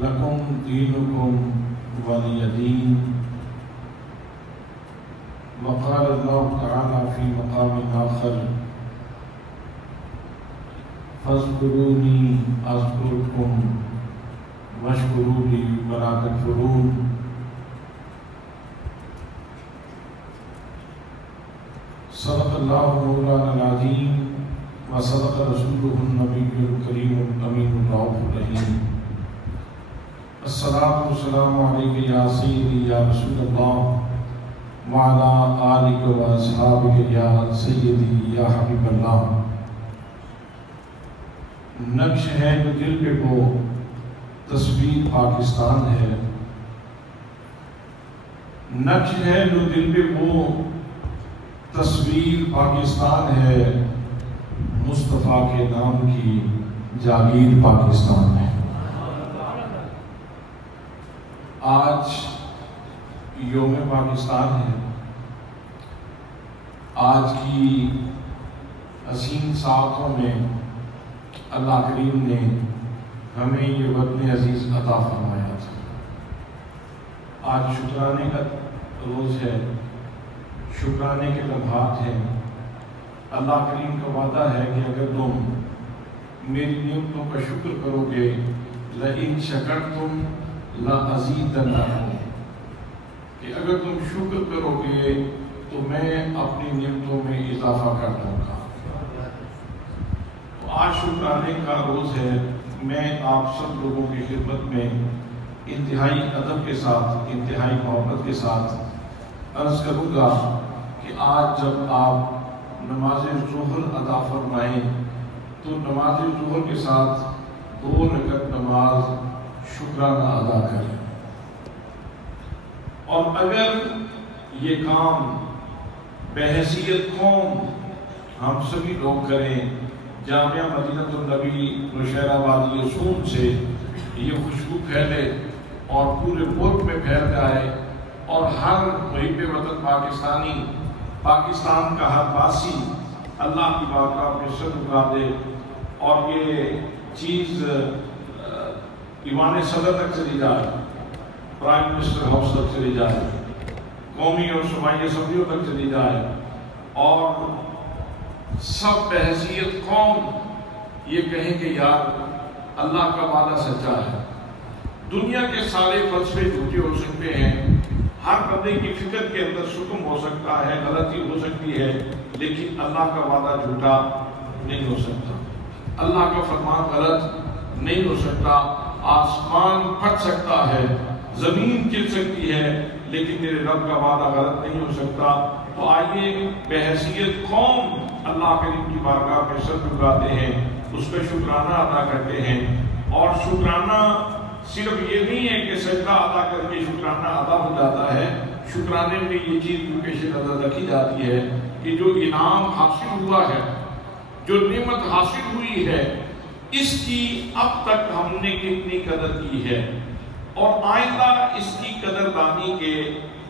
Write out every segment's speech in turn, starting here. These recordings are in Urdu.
لکم دینکم ولی دین۔ وقال اللہ تعالی فی مقام آخر فاذکرونی اذکرکم واشکروا لی ولا تکفرون۔ صدق اللہ مولانا العظیم وصدق رسولہ النبی الکریم الامین الرؤوف الرحیم۔ الصلاۃ والسلام علیک یا سیدی یا رسول اللہ وعلی آلک و اصحابک یا سیدی یا حبیب اللہ۔ نقش ہے جو دل پہ وہ تصویر پاکستان ہے، نقش ہے جو دل پہ وہ تصویر پاکستان ہے، مصطفیٰ کے نام کی جاگیر پاکستان ہے۔ آج یوم پاکستان ہے، آج کی حسین ساعتوں میں اللہ کریم نے ہمیں یہ وطن عزیز عطا فرمایا تھا۔ آج شکرانے کا روز ہے، شکرانے کے لمحات ہیں۔ اللہ کریم کا وعدہ ہے کہ اگر تم میری نعمتوں کا شکر کرو گے لئن شکرتم لأزیدنکم، کہ اگر تم شکر کرو گے تو میں اپنی نعمتوں میں اضافہ کر دوں گا۔ تو آج شکرانے کا روز ہے۔ میں آپ سب لوگوں کی خدمت میں انتہائی ادب کے ساتھ، انتہائی محبت کے ساتھ عرض کروں گا کہ آج جب آپ نماز ظہر ادا فرمائیں تو نماز ظہر کے ساتھ 2 رکعت نماز شکرانہ ادا کریں، اور اگر یہ کام بحیثیت قوم ہم سبھی لوگ کریں، جامعہ مدینہ النبی نوشہرہ وادی سون سے یہ خوشبو پھیلے اور پورے ملک میں پھیل جائے، اور ہر محب وطن پاکستانی، پاکستان کا ہر باسی اللہ کی بارگاہ میں سر جھکا دے، اور یہ چیز ایوان صدر تک چلی جائے، پرائم منسٹر ہاؤس تک چلی جائے، قومی اور صوبائی اسمبلیوں تک چلی جائے، اور سب بحیثیت قوم یہ کہیں کہ یار اللہ کا وعدہ سچا ہے۔ دنیا کے سارے فلسفے جھوٹے ہو سکتے ہیں، ہر بندے کی فکر کے اندر شکم ہو سکتا ہے، غلطی ہو سکتی ہے، لیکن اللہ کا وعدہ جھوٹا نہیں ہو سکتا، اللہ کا فرمان غلط نہیں ہو سکتا۔ آسمان پھٹ سکتا ہے، زمین چل سکتی ہے، لیکن میرے رب کا وعدہ غلط نہیں ہو سکتا۔ تو آئیے بحیثیت قوم اللہ کریم کی بارگاہ میں سر جھکاتے ہیں، اس پہ شکرانہ ادا کرتے ہیں۔ اور شکرانہ صرف یہ نہیں ہے کہ سجدہ ادا کر کے شکرانہ ادا ہو جاتا ہے، شکرانے میں یہ چیز بھی پیش نظر رکھی جاتی ہے کہ جو انعام حاصل ہوا ہے، جو نعمت حاصل ہوئی ہے، اس کی اب تک ہم نے کتنی قدر کی ہے، اور آئندہ اس کی قدردانی کے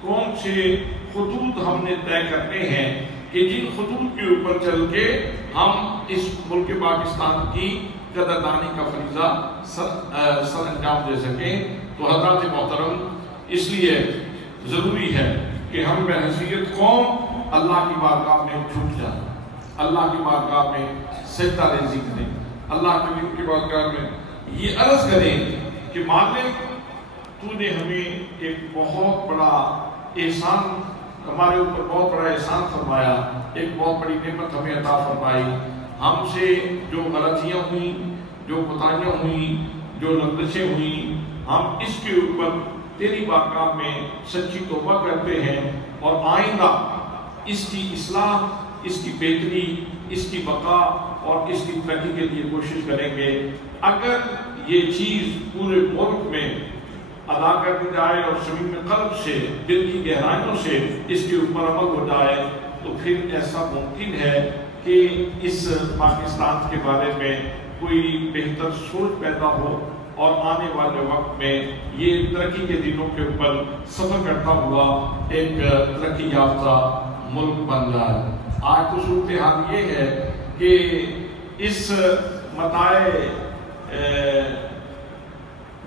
کون سے خطوط ہم نے طے کرنے ہیں کہ جن خطوط کے اوپر چل کے ہم اس ملک پاکستان کی قدردانی کا فریضہ سر انجام دے سکیں۔ تو حضرات محترم، اس لیے ضروری ہے کہ ہم بحیثیت قوم اللہ کی بارگاہ میں جھک جائیں، اللہ کی بارگاہ میں سجدہ ریزی کریں، اللہ کی بارگاہ میں یہ عرض کریں کہ مالک تو نے ہمیں ایک بہت بڑا احسان، ہمارے اوپر بہت بڑا احسان فرمایا، ایک بہت بڑی نعمت ہمیں عطا فرمائی۔ ہم سے جو غلطیاں ہوئیں، جو کوتاہیاں ہوئیں، جو لغزشیں ہوئیں، ہم اس کے اوپر تیری بارگاہ میں سچی توبہ کرتے ہیں، اور آئندہ اس کی اصلاح، اس کی بہتری، اس کی بقا اور اس کی ترقی کے لیے کوشش کریں گے۔ اگر یہ چیز پورے ملک میں ادا کر دی جائے اور صمیم قلب سے، دل کی گہرائیوں سے اس کے اوپر عمل ہو جائے، تو پھر ایسا ممکن ہے کہ اس پاکستان کے بارے میں کوئی بہتر سوچ پیدا ہو، اور آنے والے وقت میں یہ ترقی کے دنوں کے اوپر سفر کرتا ہوا ایک ترقی یافتہ ملک بن جائے۔ آج تو صورتحال یہ ہے کہ اس متاع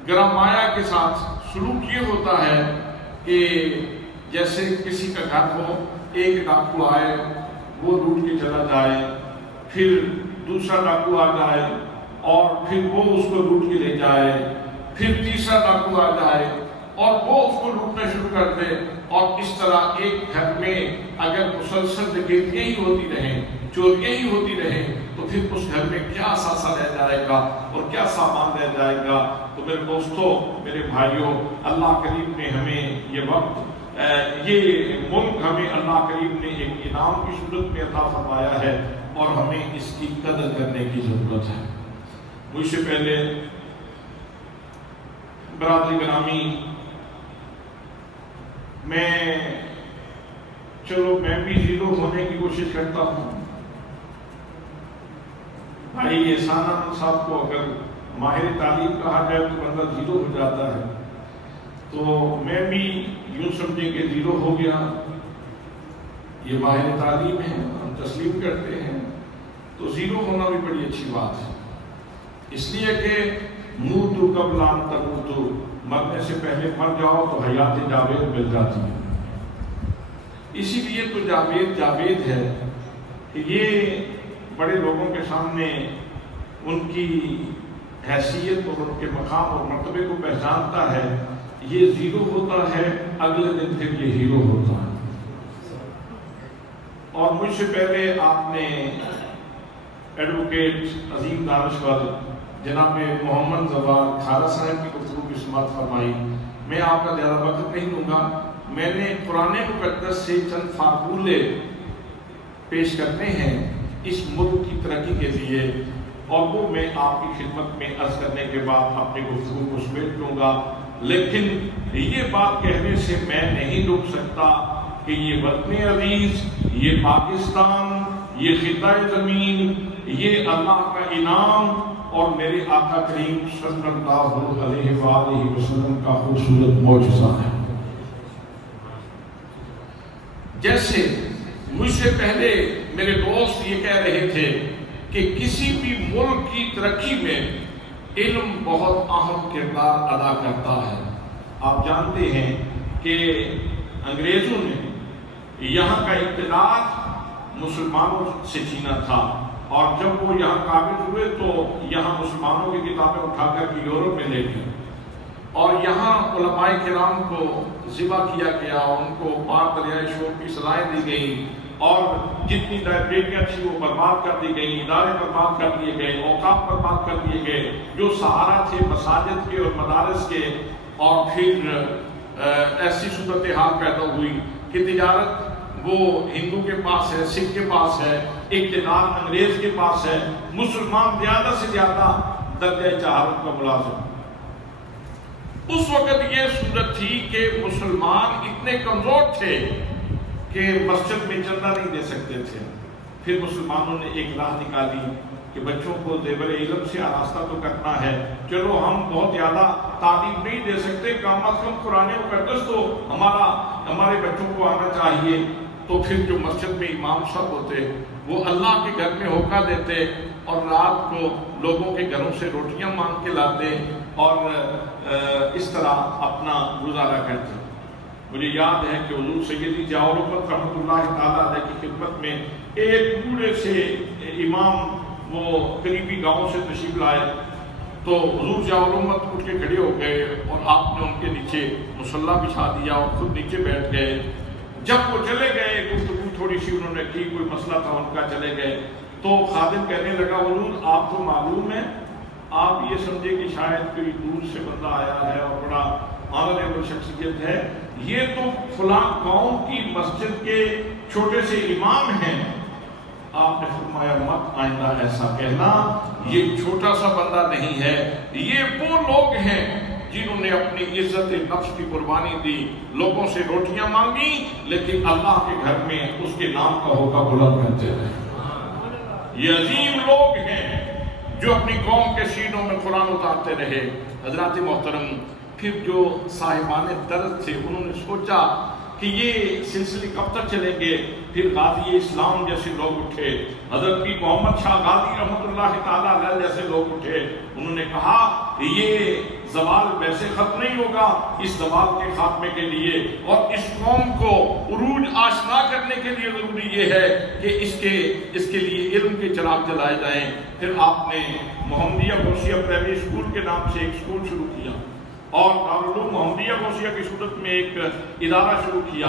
گرامایا کے ساتھ سلوک یہ ہوتا ہے کہ جیسے کسی کا گھر ہو، ایک ڈاکو آئے، وہ لوٹ کے چلا جائے، پھر دوسرا ڈاکو آ جائے اور پھر وہ اس کو لوٹ کے لے جائے، پھر تیسرا ڈاکو آ جائے اور وہ اس کو لوٹنا شروع کر دے، اور اس طرح ایک گھر میں اگر مسلسل ڈکیتیاں ہی ہوتی رہیں، چوریاں ہی ہوتی رہیں، تو پھر اس گھر میں کیا ثاثہ رہ جائے گا اور کیا سامان رہ جائے گا۔ تو میرے دوستو، میرے بھائیوں، اللہ کریم نے ہمیں یہ وقت، یہ ملک ہمیں اللہ کریم نے ایک انعام کی صورت میں عطا فرمایا ہے اور ہمیں اس کی قدر کرنے کی ضرورت ہے۔ مجھ سے پہلے برادری گرامی، میں بھی زیرو ہونے کی کوشش کرتا ہوں۔ بھائی احسان احمد صاحب کو اگر ماہر تعلیم کہا جائے تو بندہ زیرو ہو جاتا ہے، تو میں بھی یوں سمجھیں کہ زیرو ہو گیا۔ یہ ماہر تعلیم ہے، ہم تسلیم کرتے ہیں، تو زیرو ہونا بھی بڑی اچھی بات ہے، اس لیے کہ موتو قبل ان تموتو، مرنے سے پہلے مر جاؤ تو حیات جاوید مل جاتی ہے۔ اسی لیے تو جاوید جاوید ہے کہ یہ بڑے لوگوں کے سامنے ان کی حیثیت اور ان کے مقام اور مرتبے کو پہچانتا ہے۔ یہ زیرو ہوتا ہے، اگلے دن پھر یہ ہیرو ہوتا ہے۔ اور مجھ سے پہلے آپ نے ایڈوکیٹ عظیم دانشور جناب محمد زوال کھارا صاحب کی گفتگو کی سماعت فرمائی۔ میں آپ کا زیادہ وقت نہیں لوں گا، میں نے قرآن مقدس سے چند فارمولے پیش کرنے ہیں اس ملک کی ترقی کے لیے، اور وہ میں آپ کی خدمت میں عرض کرنے کے بعد اپنی گفتگو کو سمیٹ لوں گا۔ لیکن یہ بات کہنے سے میں نہیں رک سکتا کہ یہ وطن عزیز، یہ پاکستان، یہ خطہ زمین، یہ اللہ کا انعام اور میرے آقا کریم صلی اللہ علیہ وآلہ وسلم کا خوبصورت معجزہ ہے۔ جیسے مجھ سے پہلے میرے دوست یہ کہہ رہے تھے کہ کسی بھی ملک کی ترقی میں علم بہت اہم کردار ادا کرتا ہے۔ آپ جانتے ہیں کہ انگریزوں نے یہاں کا اقتدار مسلمانوں سے چھینا تھا، اور جب وہ یہاں قابض ہوئے تو یہاں مسلمانوں کی کتابیں اٹھا کر کے یورپ میں لے گئے، اور یہاں علماء کرام کو ذبح کیا گیا، ان کو پار دریائے شور کی سزائیں دی گئیں، اور جتنی لائبریریاں تھیں وہ برباد کر دی گئیں، ادارے برباد کر دیے گئے، اوقاف برباد کر دیے گئے، جو سہارا تھے مساجد کے اور مدارس کے۔ اور پھر ایسی صورتحال پیدا ہوئی کہ تجارت وہ ہندو کے پاس ہے، سکھ کے پاس ہے، اقتدار انگریز کے پاس ہے، مسلمان زیادہ سے زیادہ درجہ چہارم کا ملازم۔ اس وقت یہ صورت تھی کہ مسلمان اتنے کمزور تھے کہ مسجد میں چندہ نہیں دے سکتے تھے۔ پھر مسلمانوں نے ایک راہ نکالی کہ بچوں کو زیور علم سے آراستہ تو کرنا ہے، چلو ہم بہت زیادہ تعلیم نہیں دے سکتے، کم از کم قرآن مقدس تو ہمارے بچوں کو آنا چاہیے۔ تو پھر جو مسجد میں امام صاحب ہوتے وہ اللہ کے گھر میں ہوکا دیتے اور رات کو لوگوں کے گھروں سے روٹیاں مانگ کے لاتے اور اس طرح اپنا گزارا کرتے۔ مجھے یاد ہے کہ حضور سیدی ضیاء الحق رحمۃ اللہ تعالیٰ علیہ کی خدمت میں ایک بوڑھے سے امام وہ قریبی گاؤں سے تشریف لائے، تو حضور ضیاء الحق اٹھ کے کھڑے ہو گئے اور آپ نے ان کے نیچے مصلی بچھا دیا اور خود نیچے بیٹھ گئے۔ جب وہ چلے گئے، گفتگو تھوڑی سی انہوں نے کی، کوئی مسئلہ تھا ان کا، چلے گئے، تو خادم کہنے لگا حضور آپ کو معلوم ہے، آپ یہ سمجھے کہ شاید کوئی دور سے بندہ آیا ہے اور بڑا آنریبل شخصیت ہے، یہ تو فلاں گاؤں کی مسجد کے چھوٹے سے امام ہیں۔ آپ نے فرمایا مت آئندہ ایسا کہنا، یہ چھوٹا سا بندہ نہیں ہے، یہ وہ لوگ ہیں جنہوں نے اپنی عزت نفس کی قربانی دی، لوگوں سے روٹیاں مانگی، لیکن اللہ کے گھر میں اس کے نام کا ہوکا بلند کرتے رہے۔ یہ عظیم لوگ ہیں جو اپنی قوم کے سینوں میں قرآن اتارتے رہے۔ حضرات محترم، پھر جو صاحبان درد تھے انہوں نے سوچا کہ یہ سلسلے کب تک چلیں گے؟ پھر غازی اسلام جیسے لوگ اٹھے، حضرت پیر محمد شاہ غازی رحمۃ اللہ تعالیٰ علیہ جیسے لوگ اٹھے، انہوں نے کہا کہ یہ زوال ویسے ختم نہیں ہوگا، اس زوال کے خاتمے کے لیے اور اس قوم کو عروج آشنا کرنے کے لیے ضروری یہ ہے کہ اس کے لیے علم کے چراغ جلائے جائیں۔ پھر آپ نے محمدیہ غوثیہ پرائمری اسکول کے نام سے ایک اسکول شروع کیا اور دارالعلوم محمدیہ غوثیہ کی صورت میں ایک ادارہ شروع کیا،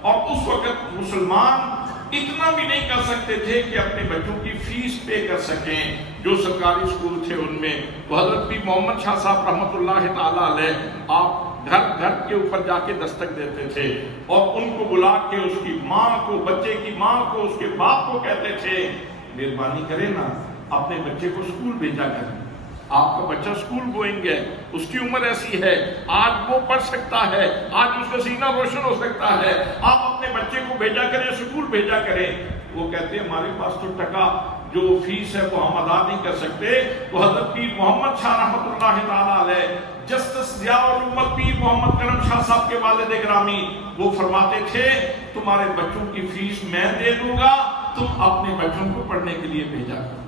اور اس وقت مسلمان اتنا بھی نہیں کر سکتے تھے کہ اپنے بچوں کی فیس پے کر سکیں جو سرکاری اسکول تھے ان میں۔ تو حضرت پیر محمد شاہ صاحب رحمۃ اللہ تعالیٰ علیہ آپ گھر گھر کے اوپر جا کے دستک دیتے تھے اور ان کو بلا کے اس کی ماں کو، بچے کی ماں کو، اس کے باپ کو کہتے تھے مہربانی کریں نا اپنے بچے کو اسکول بھیجا کریں، آپ کا بچہ اسکول گوئنگ ہے، اس کی عمر ایسی ہے، آج وہ پڑھ سکتا ہے، آج اس کا سینہ روشن ہو سکتا ہے، آپ اپنے بچے کو بھیجا کریں، اسکول بھیجا کریں۔ وہ کہتے ہیں ہمارے پاس تو ٹکا جو فیس ہے وہ ہم ادا نہیں کر سکتے۔ تو حضرت پیر محمد شاہ رحمۃ اللہ تعالیٰ علیہ، جسٹس ضیاء الامت پیر محمد کرم شاہ صاحب کے والد گرامی، وہ فرماتے تھے تمہارے بچوں کی فیس میں دے دوں گا، تم اپنے بچوں کو پڑھنے کے لیے بھیجا کرو۔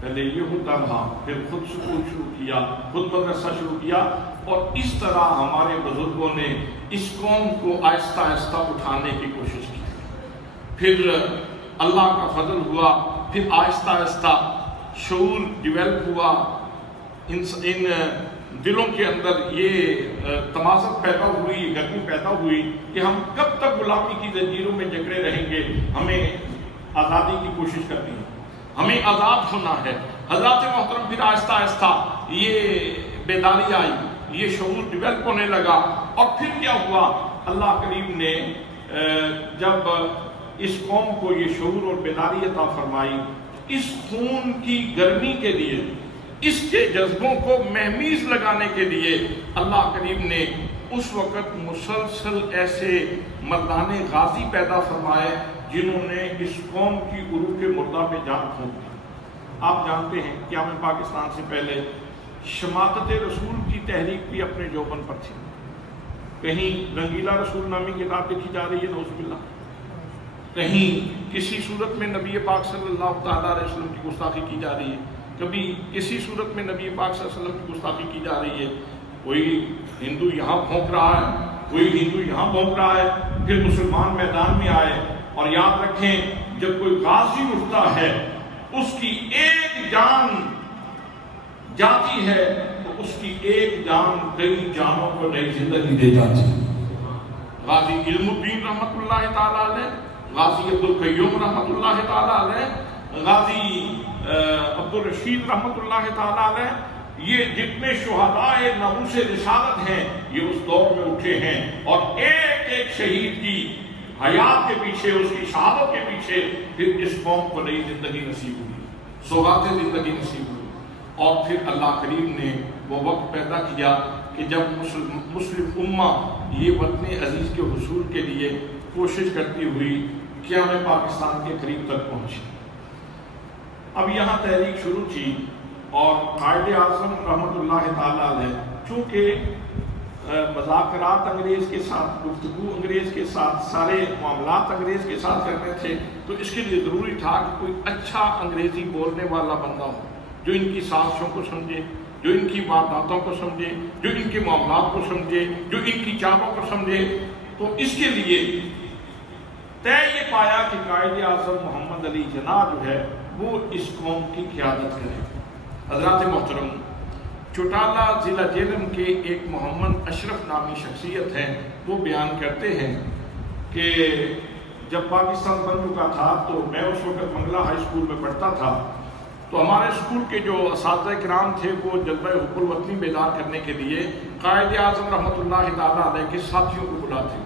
پہلے یہ ہوتا رہا، پھر خود سکول شروع کیا، خود مدرسہ شروع کیا، اور اس طرح ہمارے بزرگوں نے اس قوم کو آہستہ آہستہ اٹھانے کی کوشش کی۔ پھر اللہ کا فضل ہوا، پھر آہستہ آہستہ شعور ڈیولپ ہوا، ان دلوں کے اندر یہ تمازت پیدا ہوئی، یہ گرمی پیدا ہوئی کہ ہم کب تک غلامی کی زنجیروں میں جکڑے رہیں گے، ہمیں آزادی کی کوشش کرنی ہے، ہمیں آزاد ہونا ہے۔ حضرات محترم پھر آہستہ آہستہ یہ بیداری آئی، یہ شعور ڈیولپ ہونے لگا، اور پھر کیا ہوا، اللہ کریم نے جب اس قوم کو یہ شعور اور بیداری عطا فرمائی، اس خون کی گرمی کے لیے، اس کے جذبوں کو مہمیز لگانے کے لیے اللہ کریم نے اس وقت مسلسل ایسے مردان غازی پیدا فرمائے جنہوں نے اس قوم کی عروق مردہ پہ جان پھونک دی۔ آپ جانتے ہیں قیام پاکستان سے پہلے شماتت رسول کی تحریک بھی اپنے جوبن پر تھی، کہیں رنگیلا رسول نامی کتاب لکھی جا رہی ہے نعوذ باللہ، کہیں کسی صورت میں نبی پاک صلی اللہ تعالیٰ علیہ وسلم کی گستاخی کی جا رہی ہے، کبھی کسی صورت میں نبی پاک صلی اللہ علیہ وسلم کی گستاخی کی جا رہی ہے، کوئی ہندو یہاں بھونک رہا ہے، کوئی ہندو یہاں بھونک رہا ہے، پھر مسلمان میدان میں آئے۔ اور یاد رکھیں جب کوئی غازی اٹھتا ہے اس کی ایک جان جاتی ہے تو اس کی ایک جان کئی جانوں کو نئی زندگی دے جاتی ہے۔ غازی علم الدین رحمۃ اللہ تعالیٰ علیہ، غازی عبدالقیوم رحمۃ اللہ تعالیٰ علیہ، غازی عبدالرشید رحمۃ اللہ تعالیٰ علیہ، یہ جتنے شہداء ناموس رسالت ہیں یہ اس دور میں اٹھے ہیں، اور ایک ایک شہید کی حیات کے پیچھے، اس کی شہادت کے پیچھے پھر اس قوم کو نئی زندگی نصیب ہوئی، سوغات زندگی نصیب ہوئی۔ اور پھر اللہ کریم نے وہ وقت پیدا کیا کہ جب مسلم امہ یہ وطن عزیز کے حصول کے لیے کوشش کرتی ہوئی قیام پاکستان کے قریب تک پہنچی۔ اب یہاں تحریک شروع کی اور قائد اعظم رحمۃ اللہ تعالیٰ علیہ چونکہ مذاکرات انگریز کے ساتھ، گفتگو انگریز کے ساتھ، سارے معاملات انگریز کے ساتھ کرنے تھے، تو اس کے لیے ضروری تھا کہ کوئی اچھا انگریزی بولنے والا بندہ ہو جو ان کی سازشوں کو سمجھے، جو ان کی وارداتوں کو سمجھے، جو ان کے معاملات کو سمجھے، جو ان کی چالوں کو سمجھے۔ تو اس کے لیے طے یہ پایا کہ قائد اعظم محمد علی جناح جو ہے وہ اس قوم کی قیادت کرے۔ حضرات محترم، چوٹالہ ضلع جہلم کے ایک محمد اشرف نامی شخصیت ہیں، وہ بیان کرتے ہیں کہ جب پاکستان بن چکا تھا تو میں اس وقت منگلہ ہائی اسکول میں پڑھتا تھا، تو ہمارے اسکول کے جو اساتذہ کرام تھے وہ جذبہ حب الوطنی بیدار کرنے کے لیے قائد اعظم رحمۃ اللہ تعالیٰ علیہ کے ساتھیوں کو بلاتے،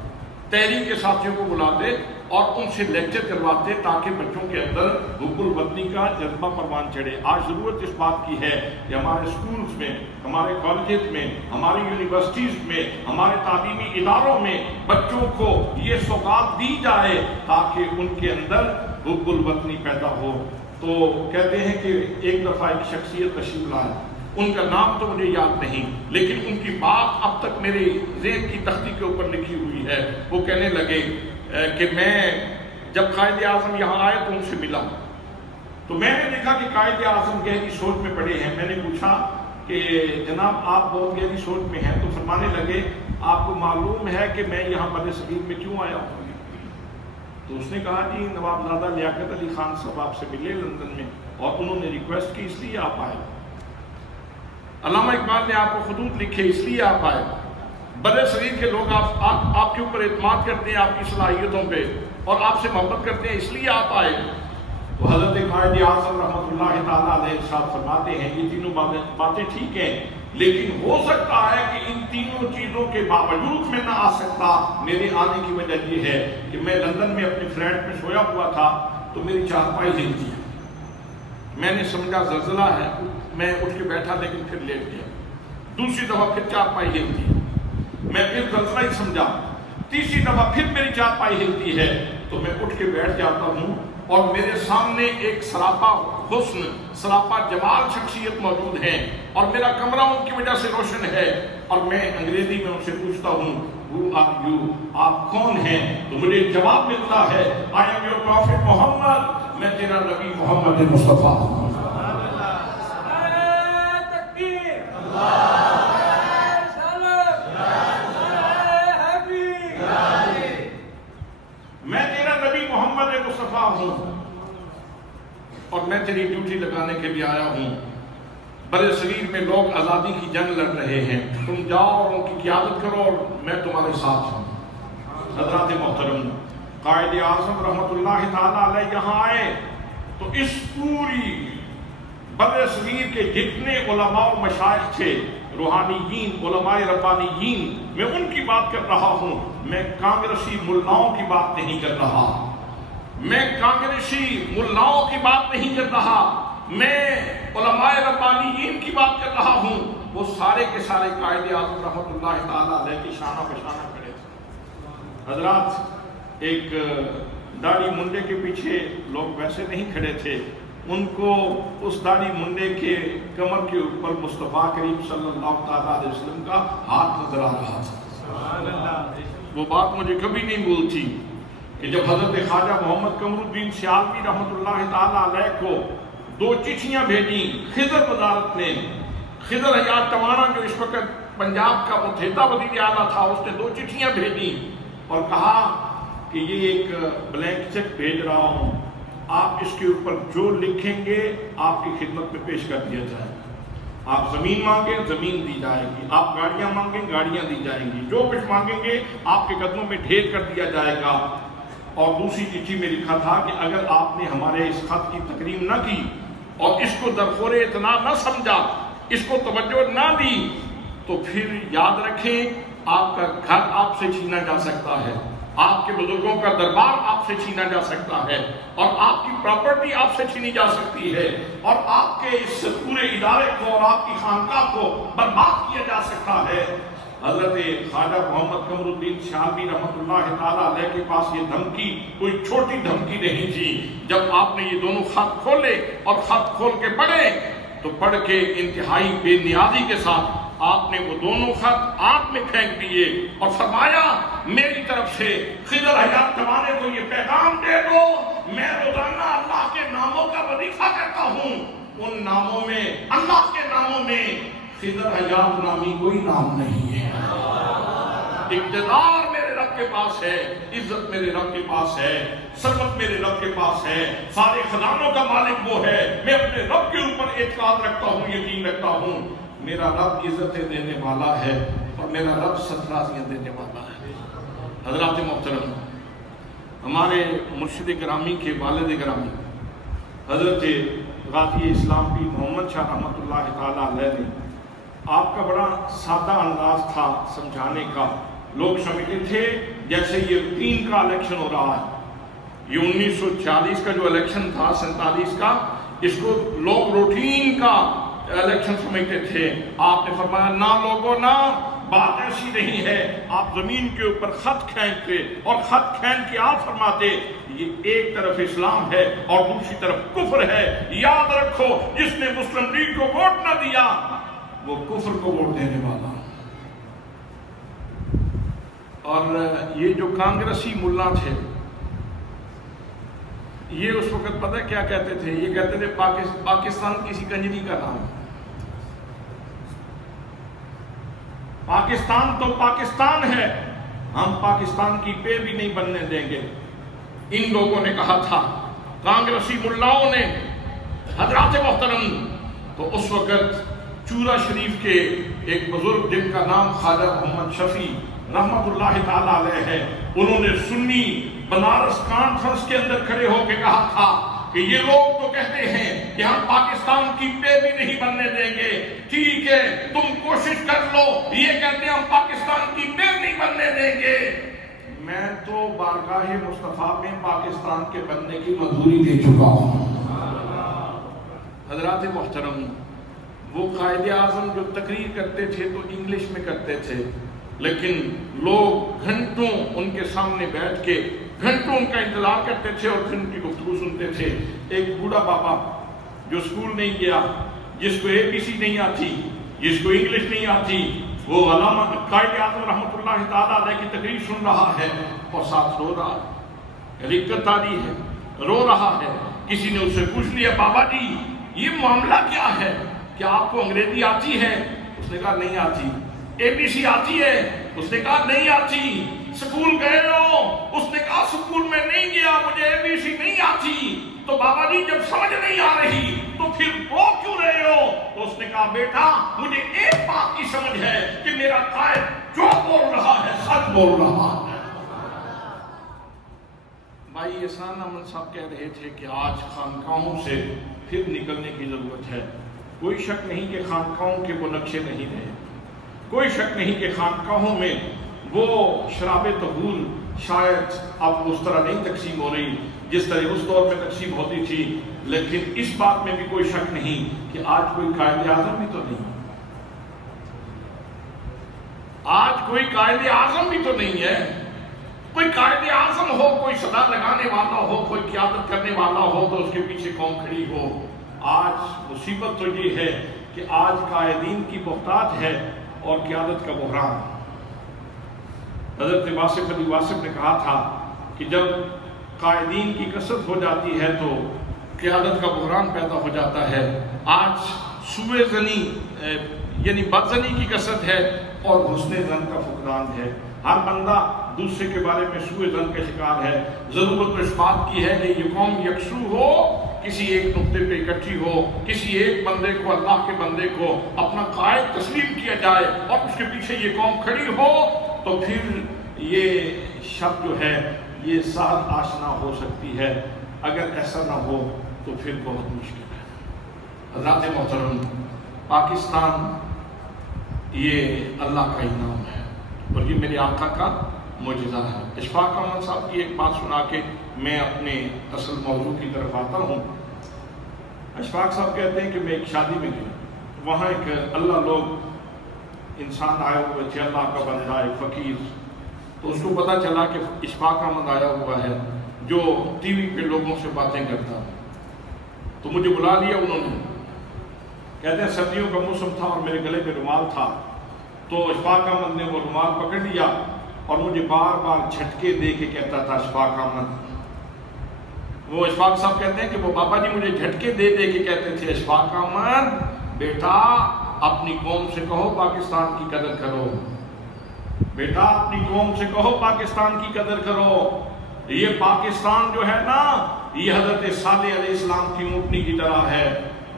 تحریک کے ساتھیوں کو بلاتے اور ان سے لیکچر کرواتے تاکہ بچوں کے اندر حب الوطنی کا جذبہ پروان چڑھے۔ آج ضرورت اس بات کی ہے کہ ہمارے اسکولز میں، ہمارے کالجز میں، ہماری یونیورسٹیز میں، ہمارے تعلیمی اداروں میں بچوں کو یہ سوغات دی جائے تاکہ ان کے اندر حب الوطنی پیدا ہو۔ تو کہتے ہیں کہ ایک دفعہ ایک شخصیت تشریف لائے، ان کا نام تو مجھے یاد نہیں لیکن ان کی بات اب تک میرے ذہن کی تختی کے اوپر لکھی ہوئی ہے۔ وہ کہنے لگے کہ میں جب قائد اعظم یہاں آئے تو ان سے ملا، تو میں نے دیکھا کہ قائد اعظم گہری سوچ میں پڑے ہیں۔ میں نے پوچھا کہ کہ جناب آپ بہت گہری سوچ میں ہیں، تو فرمانے لگے آپ کو معلوم ہے کہ میں یہاں بر صغیر میں کیوں آیا ہوں؟ تو اس نے کہا جی نواب زادہ لیاقت علی خان صاحب آپ سے ملے لندن میں اور انہوں نے ریکویسٹ کی، اس لیے آپ آئے۔ علامہ اقبال نے آپ کو خطوط لکھے، اس لیے آپ آئے۔ بر صغیر کے لوگ آپ کے اوپر اعتماد کرتے ہیں، آپ کی صلاحیتوں پہ، اور آپ سے محبت کرتے ہیں، اس لیے آپ آئے۔ تو حضرت قائد اعظم رحمۃ اللہ تعالیٰ علیہ ارشاد فرماتے ہیں یہ تینوں باتیں ٹھیک ہیں، لیکن ہو سکتا ہے کہ ان تینوں چیزوں کے باوجود میں نہ آ سکتا۔ میرے آنے کی وجہ یہ ہے کہ میں لندن میں اپنے فلیٹ میں سویا ہوا تھا تو میری چارپائی ہلتی ہے، میں نے سمجھا زلزلہ ہے، میں اٹھ کے بیٹھا لیکن پھر لیٹ گیا۔ دوسری دفعہ پھر چارپائی ہلتی ہے، میں پھر زلزلہ ہی سمجھا۔ تیسری دفعہ پھر میری چارپائی ہلتی ہے تو میں اٹھ کے بیٹھ جاتا ہوں، اور میرے سامنے ایک سراپا حسن، سراپا جمال شخصیت موجود ہے، اور میرا کمرہ ان کی وجہ سے روشن ہے، اور میں انگریزی میں ان سے پوچھتا ہوں Who are you؟ آپ کون ہیں؟ تو مجھے جواب ملتا ہے I am your prophet محمد، میں تیرا نبی محمد مصطفیٰ ہوں۔ میں تیرا نبی محمد مصطفیٰ ہوں اور میں تیری ڈیوٹی لگانے کے لیے آیا ہوں۔ بر صغیر میں لوگ آزادی کی جنگ لڑ رہے ہیں، تم جاؤ اور ان کی قیادت کرو اور میں تمہارے ساتھ ہوں۔ حضرات محترم، قائد اعظم رحمۃ اللہ تعالیٰ علیہ یہاں آئے تو اس پوری بر صغیر کے جتنے علماء و مشائخ تھے، روحانیین، علماء ربانیین، میں ان کی بات کر رہا ہوں، میں کانگریسی ملاؤں کی بات نہیں کر رہا، میں کانگریسی ملاؤں کی بات نہیں کر رہا، میں علماء ربانیین کی بات کر رہا ہوں۔ وہ سارے کے سارے قائد اعظم رحمۃ اللہ تعالیٰ علیہ کی شانہ بشانہ کھڑے تھے۔ حضرات، ایک داڑھی منڈے کے پیچھے لوگ ویسے نہیں کھڑے تھے، ان کو اس داڑھی منڈے کے کمر کے اوپر مصطفیٰ کریم صلی اللہ تعالیٰ علیہ وسلم کا ہاتھ نظر آ رہا تھا۔ وہ بات مجھے کبھی نہیں بھولتی کہ جب حضرت خواجہ محمد قمر الدین سیالوی رحمۃ اللہ تعالیٰ علیہ کو 2 چٹھیاں بھیجیں خضر وزارت نے، خضر حیات ٹوانا جو اس وقت پنجاب کا متحدہ وزیر اعلیٰ تھا، اس نے 2 چٹھیاں بھیجیں اور کہا کہ یہ ایک بلینک چیک بھیج رہا ہوں، آپ اس کے اوپر جو لکھیں گے آپ کی خدمت میں پیش کر دیا جائے گا۔ آپ زمین مانگیں زمین دی جائے گی، آپ گاڑیاں مانگیں گاڑیاں دی جائیں گی، جو کچھ مانگیں گے آپ کے قدموں میں ڈھیر کر دیا جائے گا۔ اور دوسری چٹھی میں لکھا تھا کہ اگر آپ نے ہمارے اس خط کی تکریم نہ کی اور اس کو درخور اعتنا نہ سمجھا، اس کو توجہ نہ دی، تو پھر یاد رکھیں آپ کا گھر آپ سے چھینا جا سکتا ہے، آپ کے بزرگوں کا دربار آپ سے چھینا جا سکتا ہے، اور آپ کی پراپرٹی آپ سے چھینی جا سکتی ہے، اور آپ کے اس پورے ادارے کو اور آپ کی خانقاہ کو برباد کیا جا سکتا ہے۔ حضرت خواجہ محمد قمر الدین سیالوی رحمۃ اللہ تعالیٰ علیہ کے پاس یہ دھمکی کوئی چھوٹی دھمکی نہیں تھی۔ جب آپ نے یہ دونوں خط کھولے اور خط کھول کے پڑھے تو پڑھ کے انتہائی بے نیازی کے ساتھ آپ نے وہ دونوں خط آگ میں پھینک دیے اور فرمایا میری طرف سے خضر حیات ٹوانے کو یہ پیغام دے دو، میں روزانہ اللہ کے ناموں کا وظیفہ کرتا ہوں، ان ناموں میں، اللہ کے ناموں میں خضر حیات نامی کوئی نام نہیں ہے۔ اقتدار میرے رب کے پاس ہے، عزت میرے رب کے پاس ہے، ثروت میرے رب کے پاس ہے، سارے خزانوں کا مالک وہ ہے۔ میں اپنے رب کے اوپر اعتقاد رکھتا ہوں، یقین رکھتا ہوں، میرا رب عزتیں دینے والا ہے اور میرا رب سرفرازیاں دینے والا ہے۔ حضرات محترم، ہمارے مرشد گرامی کے والد گرامی حضرت غازی اسلام پیر محمد شاہ رحمۃ اللہ تعالیٰ علیہ نے آپ کا بڑا سادہ انداز تھا سمجھانے کا۔ لوگ سمجھتے تھے جیسے یہ روٹین کا الیکشن ہو رہا ہے، یہ 1940 کا جو الیکشن تھا، 47 کا، اس کو لوگ روٹین کا الیکشن سمجھتے تھے۔ آپ نے فرمایا نہ لوگوں نہ، بات ایسی نہیں ہے۔ آپ زمین کے اوپر خط کھینچتے اور خط کھینچ کے آپ فرماتے یہ ایک طرف اسلام ہے اور دوسری طرف کفر ہے۔ یاد رکھو جس نے مسلم لیگ کو ووٹ نہ دیا وہ کفر کو ووٹ دینے والا۔ اور یہ جو کانگریسی ملا تھے یہ اس وقت پتہ کیا کہتے تھے؟ یہ کہتے تھے پاکستان کسی کنجری کا نام ہے۔ پاکستان تو پاکستان ہے، ہم پاکستان کی پے بھی نہیں بننے دیں گے۔ ان لوگوں نے کہا تھا، کانگریسی ملاؤں نے، حضرات محترم، تو اس وقت چورا شریف کے ایک بزرگ جن کا نام خواجہ محمد شفیع رحمت اللہ تعالیٰ علیہ ہے، انہوں نے سنی بنارس کانفرنس کے اندر کھڑے ہو کے کہا تھا کہ یہ لوگ تو کہتے ہیں کہ ہم پاکستان کی پے بھی نہیں بننے دیں گے، ٹھیک ہے تم کوشش کر لو، یہ کہتے ہیں ہم پاکستان کی پے نہیں بننے دیں گے، میں تو بارگاہ مصطفیٰ میں پاکستان کے بننے کی منظوری دے چکا ہوں۔ حضرات محترم، وہ قائد اعظم جو تقریر کرتے تھے تو انگلش میں کرتے تھے، لیکن لوگ گھنٹوں ان کے سامنے بیٹھ کے گھنٹوں ان کا انتظار کرتے تھے اور پھر ان کی گفتگو سنتے تھے۔ ایک بوڑھا بابا جو اسکول نہیں گیا، جس کو ABC نہیں آتی، جس کو انگلش نہیں آتی، وہ علامہ قائد اعظم رحمت اللہ تعالیٰ علیہ کی تقریر سن رہا ہے اور ساتھ رو رہا ہے، رقت آ رہی ہے، رو رہا ہے۔ کسی نے اس سے پوچھ لیا، بابا جی یہ معاملہ کیا ہے؟ کیا آپ کو انگریزی آتی ہے؟ اس نے کہا نہیں آتی۔ ABC آتی ہے؟ اس نے کہا نہیں آتی۔ سکول گئے ہو؟ اس نے کہا سکول میں نہیں گیا، مجھے ABC نہیں آتی۔ تو بابا جی جب سمجھ نہیں آ رہی تو پھر رو کیوں رہے ہو؟ تو اس نے کہا بیٹا مجھے ایک بات کی سمجھ ہے کہ میرا قائد جو بول رہا ہے سچ بول رہا ہے۔ بھائی احسان احمد صاحب کہہ رہے تھے کہ آج خانقاہوں سے پھر نکلنے کی ضرورت ہے۔ کوئی شک نہیں کہ خانقاہوں کے وہ نقشے نہیں رہے، کوئی شک نہیں کہ خانقاہوں میں وہ شراب طہور شاید اب اس طرح نہیں تقسیم ہو رہی جس طرح اس دور میں تقسیم ہوتی تھی، لیکن اس بات میں بھی کوئی شک نہیں کہ آج کوئی قائد اعظم بھی تو نہیں، آج کوئی قائد اعظم بھی تو نہیں ہے۔ کوئی قائد اعظم ہو، کوئی صدا لگانے والا ہو، کوئی قیادت کرنے والا ہو تو اس کے پیچھے قوم کھڑی ہو۔ آج مصیبت تو یہ ہے کہ آج قائدین کی محتاج ہے اور قیادت کا بحران۔ حضرت واصف علی واصف نے کہا تھا کہ جب قائدین کی کثرت ہو جاتی ہے تو قیادت کا بحران پیدا ہو جاتا ہے۔ آج سوء ظنی یعنی بدظنی کی کثرت ہے اور حسن ظن کا فقدان ہے۔ ہر بندہ دوسرے کے بارے میں سوء ظن کا شکار ہے۔ ضرورت تو اس بات کی ہے کہ یہ قوم یکسو ہو، کسی ایک نقطے پہ اکٹھی ہو، کسی ایک بندے کو، اللہ کے بندے کو اپنا قائد تسلیم کیا جائے اور اس کے پیچھے یہ قوم کھڑی ہو، تو پھر یہ شب جو ہے یہ سہل آشنا ہو سکتی ہے۔ اگر ایسا نہ ہو تو پھر بہت مشکل ہے۔ حضرات محترم، پاکستان یہ اللہ کا انعام ہے اور یہ میرے آقا کا معجزہ ہے۔ اشفاق احمد صاحب کی ایک بات سنا کے میں اپنے اصل موضوع کی طرف آتا ہوں۔ اشفاق صاحب کہتے ہیں کہ میں ایک شادی میں گیا، وہاں ایک اللہ لوگ انسان آئے ہوئے تھے، اللہ کا بندہ ایک فقیر، تو اس کو پتہ چلا کہ اشفاق احمد آیا ہوا ہے جو ٹی وی پہ لوگوں سے باتیں کرتا، تو مجھے بلا لیا انہوں نے۔ کہتے ہیں سردیوں کا موسم تھا اور میرے گلے میں رومال تھا، تو اشفاق احمد نے وہ رومال پکڑ لیا اور مجھے بار بار جھٹکے دے کے کہتا تھا اشفاق احمد۔ وہ اشفاق صاحب کہتے ہیں کہ وہ بابا جی مجھے جھٹکے دے دے کے کہتے تھے اشفاق احمد بیٹا اپنی قوم سے کہو پاکستان کی قدر کرو، بیٹا اپنی قوم سے کہو پاکستان کی قدر کرو۔ یہ پاکستان جو ہے نا یہ حضرت صالح علیہ السلام کی اونٹنی کی طرح ہے،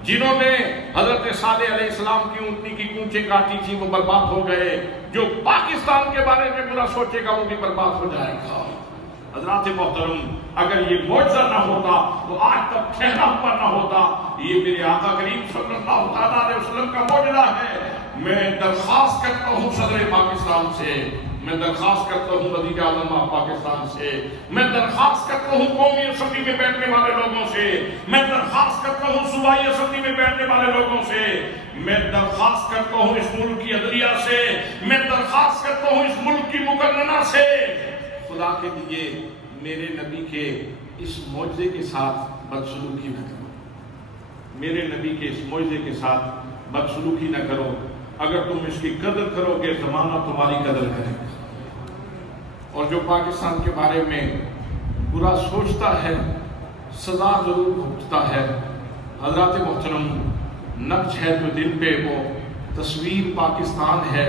جنہوں نے حضرت صالح علیہ السلام کی اونٹنی کی کونچیں کاٹی تھی وہ برباد ہو گئے، جو پاکستان کے بارے میں برا سوچے گا وہ بھی برباد ہو جائے گا۔ حضرات محترم، اگر یہ معجزہ نہ ہوتا تو آج تک ٹھہرا ہوا نہ ہوتا، یہ میرے آقا کریم صلی اللہ علیہ وسلم کا معجزہ ہے۔ میں درخواست کرتا ہوں صدر پاکستان سے، میں درخواست کرتا ہوں وزیر اعظم پاکستان سے، میں درخواست کرتا ہوں قومی اسمبلی میں بیٹھنے والے لوگوں سے، میں درخواست کرتا ہوں صوبائی اسمبلی میں بیٹھنے والے لوگوں سے، میں درخواست کرتا ہوں اس ملک کی عدلیہ سے، میں درخواست کرتا ہوں اس ملک کی مقننہ سے، خدا کے لیے میرے نبی کے اس معجزے کے ساتھ بدسلوکی نہ کرو، میرے نبی کے اس معجزے کے ساتھ بدسلوکی نہ کرو۔ اگر تم اس کی قدر کرو گے زمانہ تمہاری قدر کرے گا، اور جو پاکستان کے بارے میں برا سوچتا ہے سزا ضرور بھگتتا ہے۔ حضرات محترم، نقش ہے جو دل پہ وہ تصویر پاکستان ہے،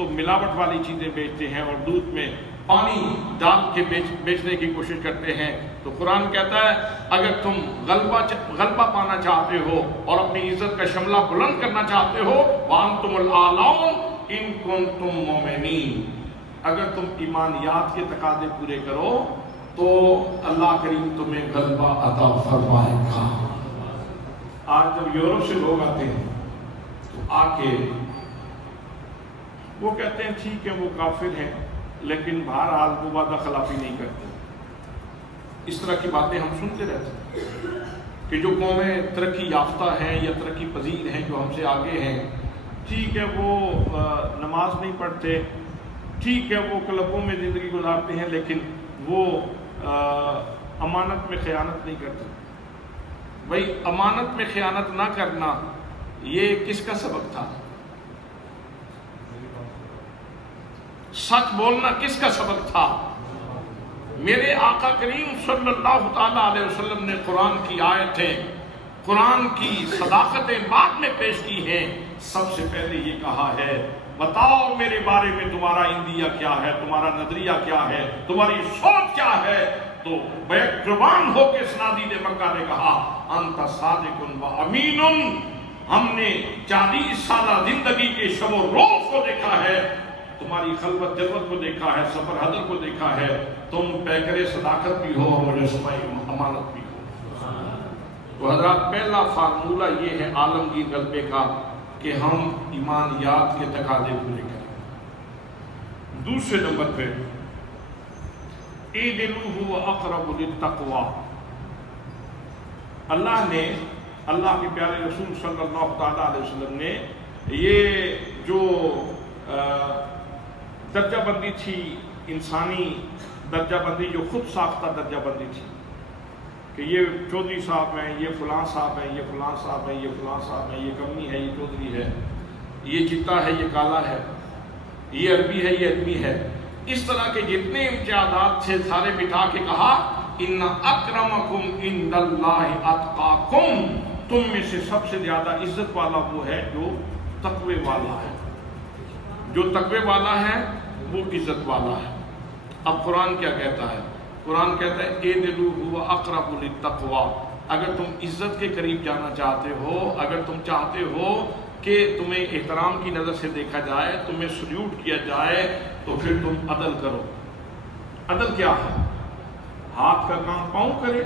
تو ملاوٹ والی چیزیں بیچتے ہیں اور دودھ میں پانی ڈال کے بیچنے کی کوشش کرتے ہیں. تو قرآن کہتا ہے اگر تم غلبہ پانا چاہتے ہو اور اپنی عزت کا شملہ بلند کرنا چاہتے ہو وَأَنْتُمُ الْأَعْلَوْنَ إِن كُنتُم مُؤْمِنِينَ، اگر تم ایمانیات کے تقاضے پورے کرو تو اللہ کریم تمہیں غلبہ عطا فرمائے گا. آج جب یورپ سے لوگ آتے ہیں تو آ کے وہ کہتے ہیں ٹھیک ہے وہ کافر ہیں لیکن بہرحال وہ وعدہ خلافی نہیں کرتے. اس طرح کی باتیں ہم سنتے رہتے ہیں کہ جو قومیں ترقی یافتہ ہیں یا ترقی پذیر ہیں جو ہم سے آگے ہیں، ٹھیک ہے وہ نماز نہیں پڑھتے، ٹھیک ہے وہ کلبوں میں زندگی گزارتے ہیں لیکن وہ امانت میں خیانت نہیں کرتے. بھائی امانت میں خیانت نہ کرنا یہ کس کا سبق تھا؟ سچ بولنا کس کا سبق تھا؟ میرے آقا کریم صلی اللہ تعالیٰ علیہ وسلم نے قرآن کی آیتیں، قرآن کی صداقتیں بعد میں پیش کی ہیں. سب سے پہلے یہ کہا ہے بتاؤ میرے بارے میں تمہارا اندیہ کیا ہے، تمہارا نظریہ کیا ہے، تمہاری سوچ کیا ہے. تو بیک زبان ہو کے صنادید مکہ نے کہا انت صادق و امین. ہم نے 40 سالہ زندگی کے شب و روز کو دیکھا ہے، تمہاری خلوت جلوت کو دیکھا ہے، سفر حضر کو دیکھا ہے، تم پیکر صداقت بھی ہو اور مجسمہ امانت بھی ہو. تو حضرات پہلا فارمولہ یہ ہے عالمگیر غلبے کا کہ ہم ایمانیات کے تقاضے پورے کریں. دوسرے نمبر پہ اعدلوا اقرب للتقوی. اللہ نے، اللہ کے پیارے رسول صلی اللہ تعالیٰ علیہ وسلم نے یہ جو درجہ بندی تھی، انسانی درجہ بندی جو خود ساختہ درجہ بندی تھی کہ یہ چودھری صاحب ہیں، یہ فلاں صاحب ہیں، یہ فلاں صاحب ہیں، یہ فلاں صاحب ہیں، یہ کمی ہے، یہ چودھری ہے، یہ چٹا ہے، یہ کالا ہے، یہ عربی ہے، یہ ادبی ہے. اس طرح کے جتنے امتیازات تھے سارے بٹھا کے کہا ان اکرمکم عند اللہ اتقاکم، تم میں سے سب سے زیادہ عزت والا وہ ہے جو تقوی والا ہے. جو تقوی والا ہے وہ عزت والا ہے. اب قرآن کیا کہتا ہے؟ قرآن کہتا ہے اعدلوا اقرب للتقوی. اگر تم عزت کے قریب جانا چاہتے ہو، اگر تم چاہتے ہو کہ تمہیں احترام کی نظر سے دیکھا جائے، تمہیں سلیوٹ کیا جائے، تو پھر تم عدل کرو. عدل کیا ہے؟ ہاتھ کا کام پاؤں کرے،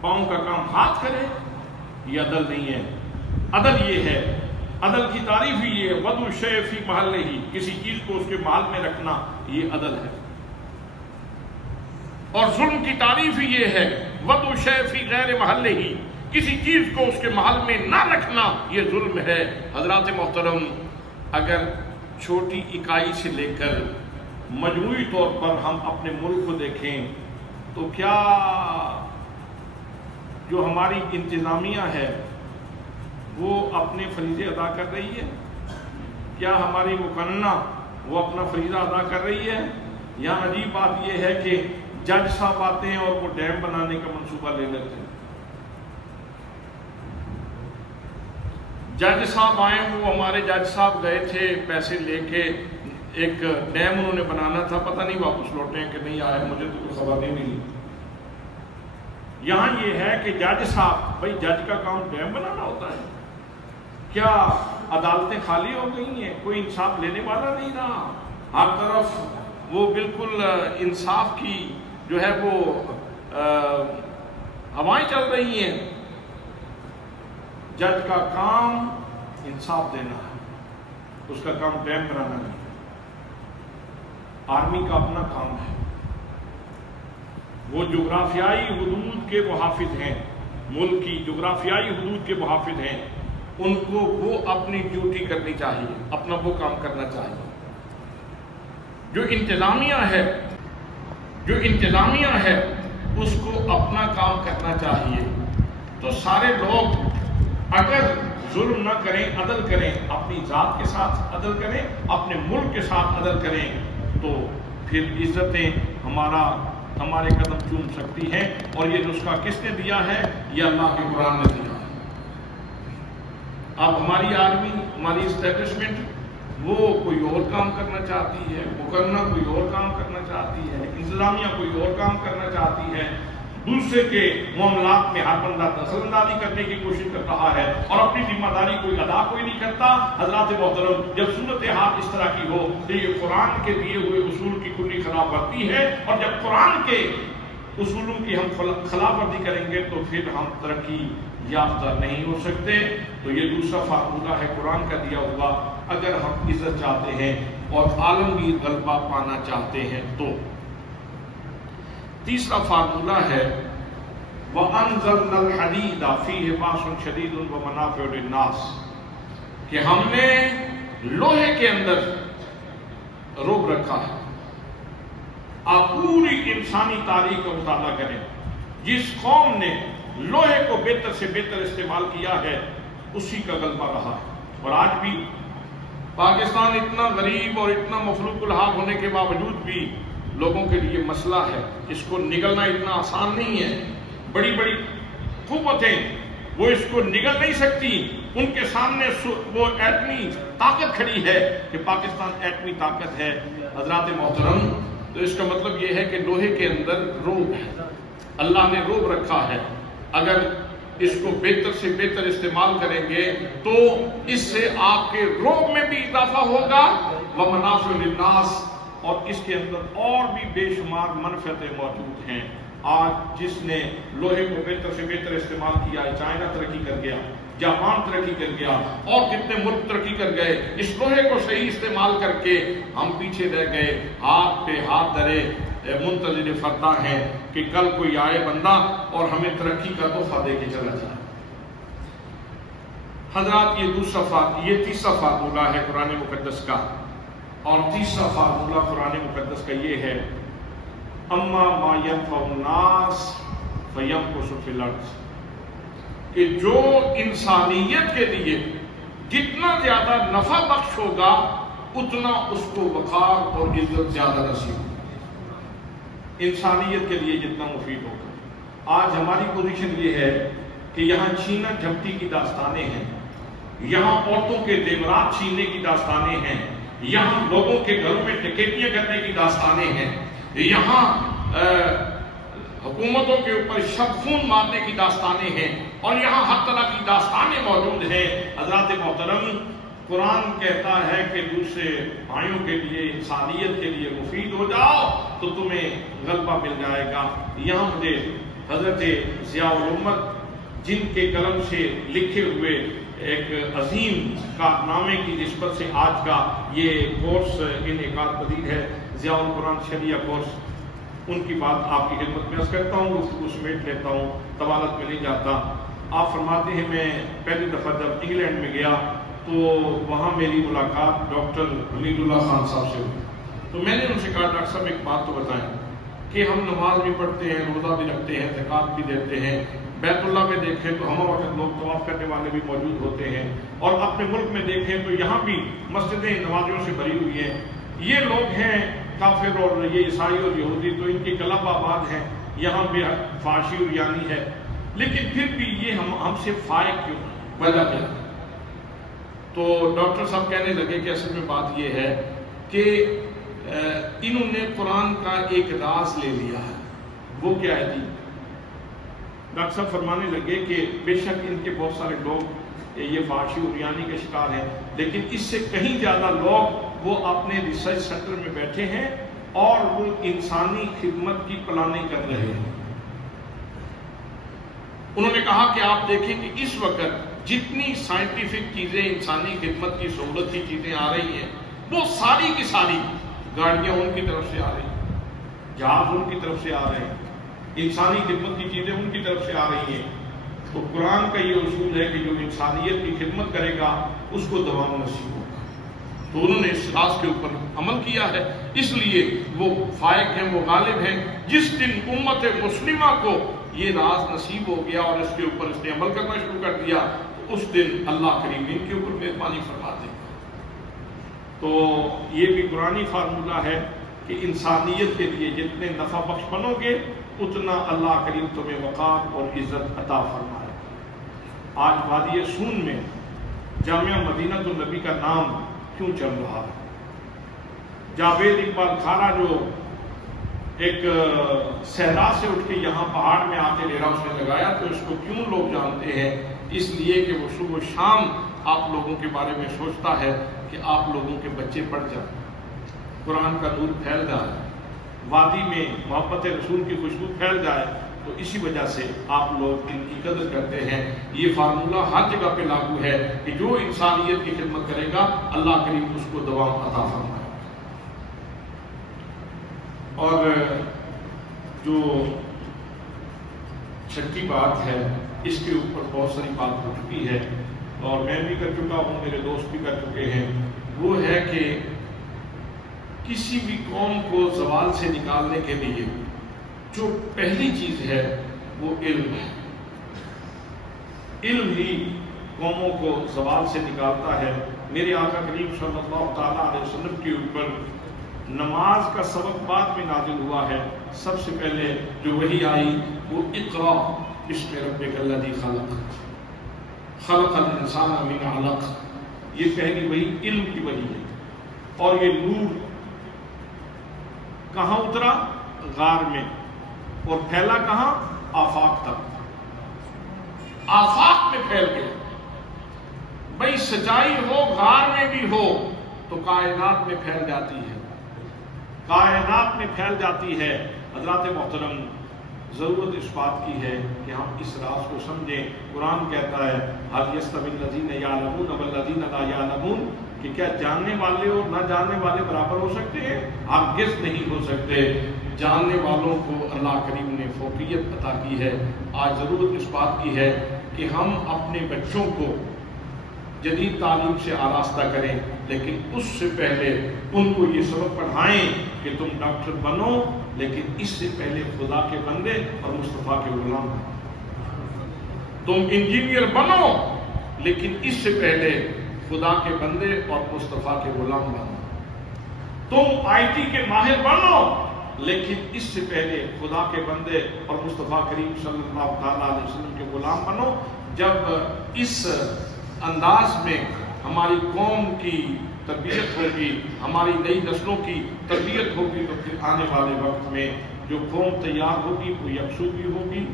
پاؤں کا کام ہاتھ کرے، یہ عدل نہیں ہے. عدل یہ ہے، عدل کی تعریف ہی یہ ہے وضع الشیء فی محلہ، کسی چیز کو اس کے محل میں رکھنا، یہ عدل ہے. اور ظلم کی تعریف ہی یہ ہے وضع الشیء فی غیر محلہ، کسی چیز کو اس کے محل میں نہ رکھنا، یہ ظلم ہے. حضرات محترم، اگر چھوٹی اکائی سے لے کر مجموعی طور پر ہم اپنے ملک کو دیکھیں تو کیا جو ہماری انتظامیہ ہے وہ اپنے فریضے ادا کر رہی ہے؟ کیا ہماری مقننہ وہ اپنا فریضہ ادا کر رہی ہے؟ یہاں عجیب بات یہ ہے کہ جج صاحب آتے ہیں اور وہ ڈیم بنانے کا منصوبہ لے لیتے ہیں. جج صاحب آئے، وہ ہمارے جج صاحب گئے تھے پیسے لے کے، ایک ڈیم انہوں نے بنانا تھا، پتہ نہیں واپس لوٹے ہیں کہ نہیں آئے، مجھے تو کوئی خبر نہیں ملی. یہاں یہ ہے کہ جج صاحب، بھائی جج کا کام ڈیم بنانا ہوتا ہے؟ کیا عدالتیں خالی ہو گئی ہیں؟ کوئی انصاف لینے والا نہیں رہا؟ ہر طرف وہ بالکل انصاف کی جو ہے وہ ہوائیں چل رہی ہیں. جج کا کام انصاف دینا ہے، اس کا کام ڈیم بنانا نہیں. آرمی کا اپنا کام ہے، وہ جغرافیائی حدود کے محافظ ہیں، ملک کی جغرافیائی حدود کے محافظ ہیں، ان کو وہ اپنی ڈیوٹی کرنی چاہیے، اپنا وہ کام کرنا چاہیے. جو انتظامیہ ہے اس کو اپنا کام کرنا چاہیے. تو سارے لوگ اگر ظلم نہ کریں، عدل کریں، اپنی ذات کے ساتھ عدل کریں، اپنے ملک کے ساتھ عدل کریں، تو پھر عزتیں ہمارے قدم چوم سکتی ہیں. اور یہ نسخہ کس نے دیا ہے؟ یہ اللہ کے قرآن نے دیا ہے. اب ہماری آرمی، ہماری اسٹیبلشمنٹ وہ کوئی اور کام کرنا چاہتی ہے، مقرنہ کوئی اور کام کرنا چاہتی ہے، انتظامیہ کوئی اور کام کرنا چاہتی ہے، دوسرے کے معاملات میں ہر بندہ دخل اندازی کرنے کی کوشش کر رہا ہے اور اپنی ذمہ داری کوئی ادا کوئی نہیں کرتا۔ حضرات محترم، جب صورتحال اس طرح کی ہو تو یہ قرآن کے دیے ہوئے اصول کی کلی خلاف ورزی ہے، اور جب قرآن کے اصولوں کی ہم خلاف ورزی کریں گے تو پھر ہم ترقی یافتہ نہیں ہو سکتے۔ تو یہ دوسرا فارمولہ ہے قرآن کا دیا ہوا، اگر ہم عزت چاہتے ہیں اور عالمگیر غلبہ پانا چاہتے ہیں تو۔ تیسرا فارمولہ ہے وَأَنزَلْنَا الْحَدِيدَ فِيهِ بَأْسٌ شَدِيدٌ وَمَنَافِعُ لِلنَّاسِ، کہ ہم نے لوہے کے اندر روب رکھا ہے۔ آپ پوری انسانی تاریخ کا مطالعہ کریں، جس قوم نے لوہے کو بہتر سے بہتر استعمال کیا ہے اسی کا غلبہ رہا ہے۔ اور آج بھی پاکستان اتنا غریب اور اتنا مفلوق الحال ہونے کے باوجود بھی لوگوں کے لیے مسئلہ ہے، اس کو نگلنا اتنا آسان نہیں ہے۔ بڑی بڑی قوتیں وہ اس کو نگل نہیں سکتی، ان کے سامنے وہ ایٹمی طاقت کھڑی ہے کہ پاکستان ایٹمی طاقت ہے۔ حضرات محترم، تو اس کا مطلب یہ ہے کہ لوہے کے اندر روب ہے، اللہ نے روب رکھا ہے، اگر اس کو بہتر سے بہتر استعمال کریں گے تو اس سے آپ کے روب میں بھی اضافہ ہوگا، وَمَنَافِعُ لِلنَّاسِ، اور اس کے اندر اور بھی بے شمار منفعتیں موجود ہیں۔ آج جس نے لوہے کو بہتر سے بہتر استعمال کیا ہے، چائنا ترقی کر گیا، جاپان ترقی کر گیا، اور کتنے ملک ترقی کر گئے، اس لوہے کو صحیح استعمال کر کے ہم پیچھے رہ گئے، ہاتھ پہ ہاتھ دھرے منتظر فردا ہیں کہ کل کوئی آئے بندہ اور ہمیں ترقی کا تحفہ دے کے چلا جائے۔ حضرات، یہ تیسرا فارمولہ ہے قرآن مقدس کا، اور تیسرا فارمولہ قرآن مقدس کا یہ ہے اما ما ينفع الناس فيمكث في الارض، کہ جو انسانیت کے لیے جتنا زیادہ نفع بخش ہوگا اتنا اس کو وقار اور عزت زیادہ نصیب ہوگا، انسانیت کے لیے جتنا مفید ہوگا۔ آج ہماری پوزیشن یہ ہے کہ یہاں چھینا جھپٹی کی داستانیں ہیں، یہاں عورتوں کے زیورات چھیننے کی داستانیں ہیں، یہاں لوگوں کے گھروں میں ڈکیتیاں کرنے کی داستانیں ہیں، یہاں حکومتوں کے اوپر شب خون مارنے کی داستانیں ہیں، اور یہاں ہر طرح کی داستانیں موجود ہیں۔ حضرات محترم، قرآن کہتا ہے کہ دوسرے بھائیوں کے لیے، انسانیت کے لیے مفید ہو جاؤ تو تمہیں غلبہ مل جائے گا۔ یہاں مجھے حضرت ضیاء الامت جن کے قلم سے لکھے ہوئے ایک عظیم کارنامے کی نسبت سے آج کا یہ کورس انعقاد پذیر ہے، ضیاء القرآن شریعہ کورس، ان کی بات آپ کی خدمت میں عرض کرتا ہوں، گفتگو سمیٹ لیتا ہوں، طوالت میں نہیں جاتا۔ آپ فرماتے ہیں میں پہلی دفعہ جب انگلینڈ میں گیا تو وہاں میری ملاقات ڈاکٹر حمید اللہ خان صاحب سے ہوئی، تو میں نے ان سے کہا ڈاکٹر صاحب ایک بات تو بتائیں کہ ہم نماز بھی پڑھتے ہیں، روزہ بھی رکھتے ہیں، زکوٰۃ بھی دیتے ہیں، بیت اللہ میں دیکھیں تو ہم وقت لوگ طواف کرنے والے بھی موجود ہوتے ہیں، اور اپنے ملک میں دیکھیں تو یہاں بھی مسجدیں نمازیوں سے بھری ہوئی ہیں۔ یہ لوگ ہیں کافر اور یہ عیسائی اور یہودی، تو ان کی قلب آباد ہیں، یہاں بھی فحاشی اور یعنی ہے، لیکن پھر بھی یہ ہم سے فائق کیوں، وجہ کیا؟ تو ڈاکٹر صاحب کہنے لگے کہ اصل میں بات یہ ہے کہ انہوں نے قرآن کا ایک راز لے لیا ہے۔ وہ کیا ہے جی؟ ڈاکٹر صاحب فرمانے لگے کہ بے شک ان کے بہت سارے لوگ یہ فحاشی اور یعنی کے شکار ہیں، لیکن اس سے کہیں زیادہ لوگ وہ اپنے ریسرچ سینٹر میں بیٹھے ہیں اور وہ انسانی خدمت کی پلاننگ کر رہے ہیں۔ انہوں نے کہا کہ آپ دیکھیں کہ اس وقت جتنی سائنٹیفک چیزیں، انسانی خدمت کی سہولت کی چیزیں آ رہی ہیں، وہ ساری کی ساری گاڑیاں ان کی طرف سے آ رہی ہیں، جہاز ان کی طرف سے آ رہے ہیں، انسانی خدمت کی چیزیں ان کی طرف سے آ رہی ہیں۔ تو قرآن کا یہ اصول ہے کہ جو انسانیت کی خدمت کرے گا اس کو دوام نصیب ہوگا۔ تو انہوں نے اس راز کے اوپر عمل کیا ہے، اس لیے وہ فائق ہیں، وہ غالب ہیں۔ جس دن امت مسلمہ کو یہ راز نصیب ہو گیا اور اس کے اوپر اس نے عمل کرنا شروع کر دیا تو اس دن اللہ کریم ان کے اوپر مہربانی فرما دے گا۔ تو یہ بھی قرآنی فارمولہ ہے کہ انسانیت کے لیے جتنے نفع بخش بنو گے اتنا اللہ کریم تمہیں وقار اور عزت عطا فرمائے گا۔ آج وادی سون میں جامعہ مدینہ النبی کا نام کیوں چل رہا ہے؟ جاوید اقبال کھارا جو ایک صحرا سے اٹھ کے یہاں پہاڑ میں آ کے ڈیرا اس نے لگایا، تو اس کو کیوں لوگ جانتے ہیں؟ اس لیے کہ وہ صبح و شام آپ لوگوں کے بارے میں سوچتا ہے کہ آپ لوگوں کے بچے پڑھ جائیں، قرآن کا نور پھیل جائے، وادی میں محبت رسول کی خوشبو پھیل جائے، تو اسی وجہ سے آپ لوگ ان کی قدر کرتے ہیں۔ یہ فارمولہ ہر جگہ پہ لاگو ہے کہ جو انسانیت کی خدمت کرے گا اللہ کریم اس کو دوام عطا فرمائے۔ اور جو چھٹی بات ہے، اس کے اوپر بہت ساری بات ہو چکی ہے اور میں بھی کر چکا ہوں، میرے دوست بھی کر چکے ہیں، وہ ہے کہ کسی بھی قوم کو زوال سے نکالنے کے لیے جو پہلی چیز ہے وہ علم ہے۔ علم ہی قوموں کو زوال سے نکالتا ہے۔ میرے آقا کریم صلی اللہ تعالیٰ علیہ وسلم کے اوپر نماز کا سبق بعد میں نازل ہوا ہے، سب سے پہلے جو وحی آئی وہ اقرا بسم ربک الذی خلق، خلق الانسان من علق، یہ پہلی وحی علم کی وحی ہے۔ اور یہ نور کہاں اترا؟ غار میں، اور پھیلا کہاں؟ آفاق تک، آفاق میں پھیل گیا۔ بھئی سچائی ہو غار میں بھی ہو تو کائنات میں پھیل جاتی ہے، کائنات میں پھیل جاتی ہے۔ حضرات محترم، ضرورت اس بات کی ہے کہ ہم اس راز کو سمجھیں۔ قرآن کہتا ہے هل يستوي الذين يعلمون والذين لا يعلمون، کہ کیا جاننے والے اور نہ جاننے والے برابر ہو سکتے ہیں؟ ہرگز نہیں ہو سکتے۔ جاننے والوں کو اللہ کریم نے فوقیت عطا کی ہے۔ آج ضرورت اس بات کی ہے کہ ہم اپنے بچوں کو جدید تعلیم سے آراستہ کریں، لیکن اس سے پہلے ان کو یہ سبق پڑھائیں کہ تم ڈاکٹر بنو، لیکن اس سے پہلے خدا کے بندے اور مصطفیٰ کے غلام بنو۔ تم انجینئر بنو، لیکن اس سے پہلے خدا کے بندے اور مصطفیٰ کے غلام بنو۔ تم آئی ٹی کے ماہر بنو، لیکن اس سے پہلے خدا کے بندے اور مصطفیٰ کریم صلی اللہ تعالیٰ علیہ وسلم کے غلام بنو۔ جب اس انداز میں ہماری قوم کی تربیت ہوگی، ہماری نئی نسلوں کی تربیت ہوگی، تو پھر آنے والے وقت میں جو قوم تیار ہوگی وہ یکسو بھی ہوگی،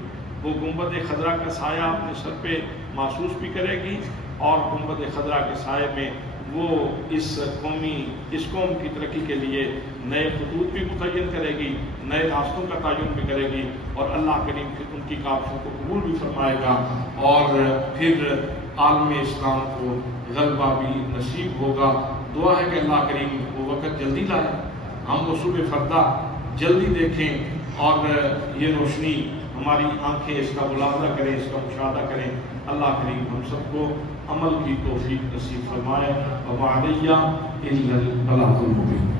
وہ گنبد خضرا کا سایہ اپنے سر پہ محسوس بھی کرے گی، اور گنبد خضرا کے سائے میں وہ اس قوم کی ترقی کے لیے نئے خطوط بھی متعین کرے گی، نئے راستوں کا تعین بھی کرے گی، اور اللہ کریم پھر ان کی کاوشوں کو قبول بھی فرمائے گا، اور پھر عالم اسلام کو غلبہ بھی نصیب ہوگا۔ دعا ہے کہ اللہ کریم وہ وقت جلدی لائے، ہم وہ صبح فردا جلدی دیکھیں، اور یہ روشنی ہماری آنکھیں اس کا ملاحظہ کریں، اس کا مشاہدہ کریں۔ اللہ کریم ہم سب کو عمل کی توفیق نصیب فرمائے۔ وما علیہ الا البلاغ المبین۔